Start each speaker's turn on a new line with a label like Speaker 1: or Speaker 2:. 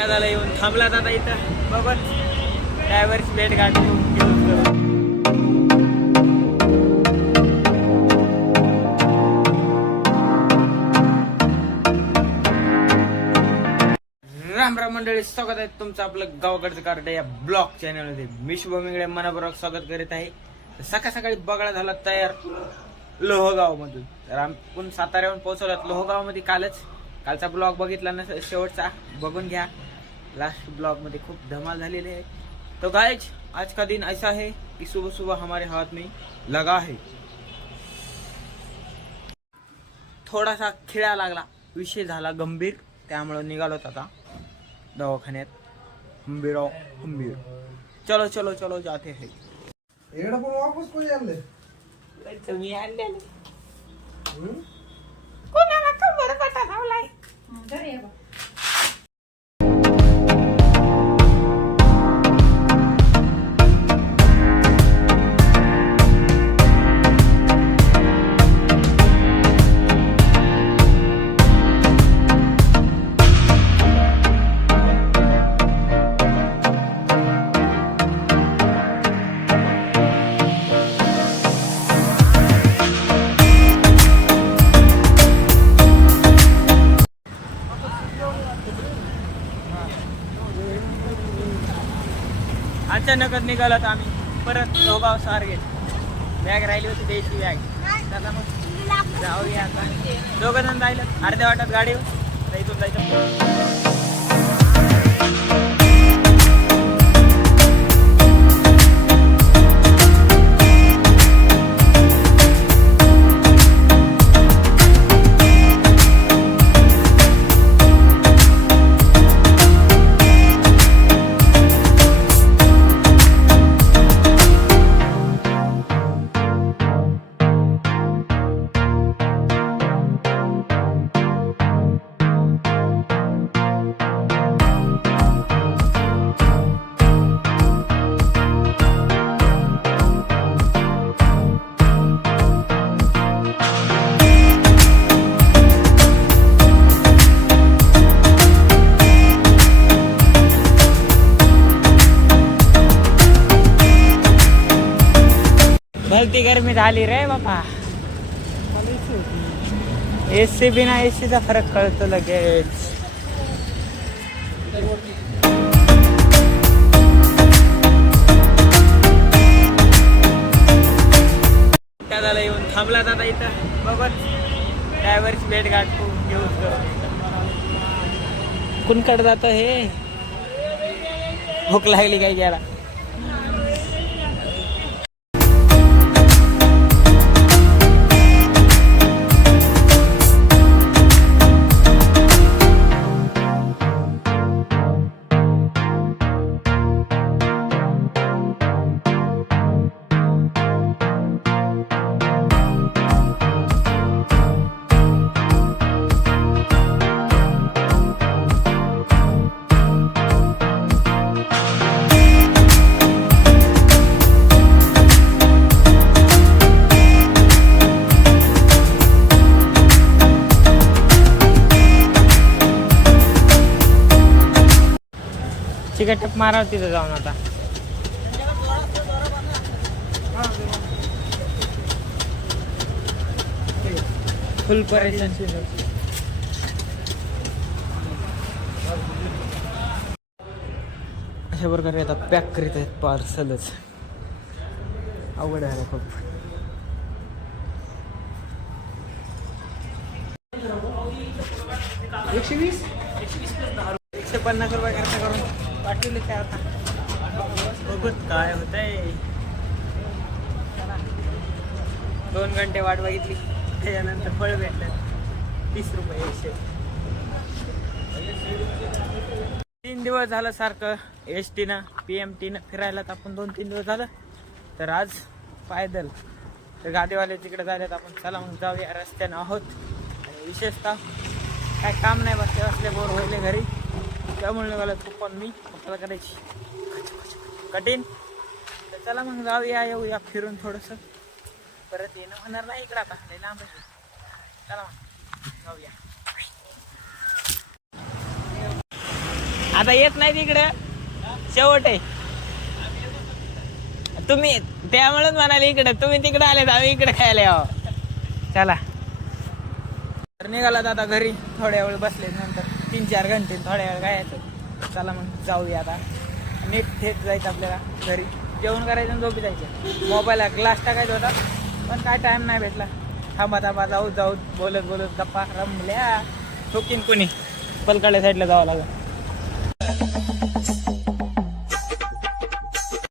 Speaker 1: धक्का झाला येऊन थांबला दादा इथं. बघत ड्रायव्हरची भेट गाठ राम राम मंडळी स्वागत आहे तुमचं आपलं गावाकडचं कार्ड या ब्लॉग चॅनलमध्ये. मी शुभमिंगळे मनाबरोबर स्वागत करीत आहे. सकाळ सकाळी बगळा झाला तयार लोहगाव मधून तर आपण साताऱ्याहून पोहोचवलात लोहगावमध्ये कालच. कालचा ब्लॉग बघितला ना शेवटचा. बघून घ्या. लास्ट ब्लॉगमध्ये खूप धमाल झालेली आहे तो गायज आज का दिन ऐसा है कि सुबह सुबह हमारे हाथ में लगा है। थोडासा खिळा लागला विषय झाला गंभीर त्यामुळं निघालोत आता दवाखान्यात. हंबीराव हंबीर चलो चलो चलो जाते है.
Speaker 2: एवढं पण वापस कोणी आणले
Speaker 1: तुम्ही
Speaker 2: हम्म?
Speaker 1: कोणाला खबर पटा लावलाय? अचानकच निघालात आम्ही. परत लोगाव सारगे बॅग राहिली होती द्यायची बॅग. आता मग. जाऊया आता. दोघं जण राहिलं अर्ध्या वाटात गाडीवर. आता इथून जायचं. भलती गरमी झाली रे बाबा एसी बिना एसीचा फरक कळतो लगेच. त्या झाला येऊन थांबला जाता इथं. बघत ड्रायव्हरची भेट गाठ घेऊन कुणकडे जात हे? भूक लागली काय गेला चिकट मारा तिथं जाऊन आता. फुल परेशान. अशा प्रकारे आता पॅक करीत आहेत पार्सलच आवड आहे खूप. एकशे वीस? एकशे पन्नास रुपये खर्च करून. पाठवले काय आता. बघत काय होतंय. दोन घंटे वाट बघितली. त्याच्यानंतर फळ भेटलं. तीस रुपये एकशे तीन दिवस झालं सारखं एस टीनं पी एम टीनं फिरायला तर आपण दोन तीन दिवस झालं. तर आज पायदल तर गाडीवाले तिकडे झालेत आपण. चला मग जाऊया. रस्त्यानं आहोत. आणि विशेषतः काय काम नाही बसले बसले बोर होईल घरी. त्यामुळे मला पण मी. पप्पाला करायची. कठीण. तर चला मग जाऊया येऊया फिरून थोडंसं. परत येणं होणार नाही इकडं आता. लय लांब आहे. चला मग. जाऊया. आता येत नाही तिकडे शेवट आहे. तुम्ही त्यामुळेच म्हणाले इकडे. तुम्ही तिकडे आले आम्ही इकडे खायला यावं. चला. तर निघालात आता घरी. थोड्या वेळ बसले नंतर. तीन चार घंटे थोड्या वेळ गायचं. चला मग जाऊया आता. नीट थेट जायचं आपल्याला घरी. जेवण करायचं आणि झोपी जायचं. मोबाईलला ग्लास टाकायचा होता पण काय टाईम नाही भेटला. थांबा थांबा जाऊ जाऊ बोलत बोलत गप्पा रमल्या. ठोकीन कोणी. पलकडल्या साईडला जावं लागेल.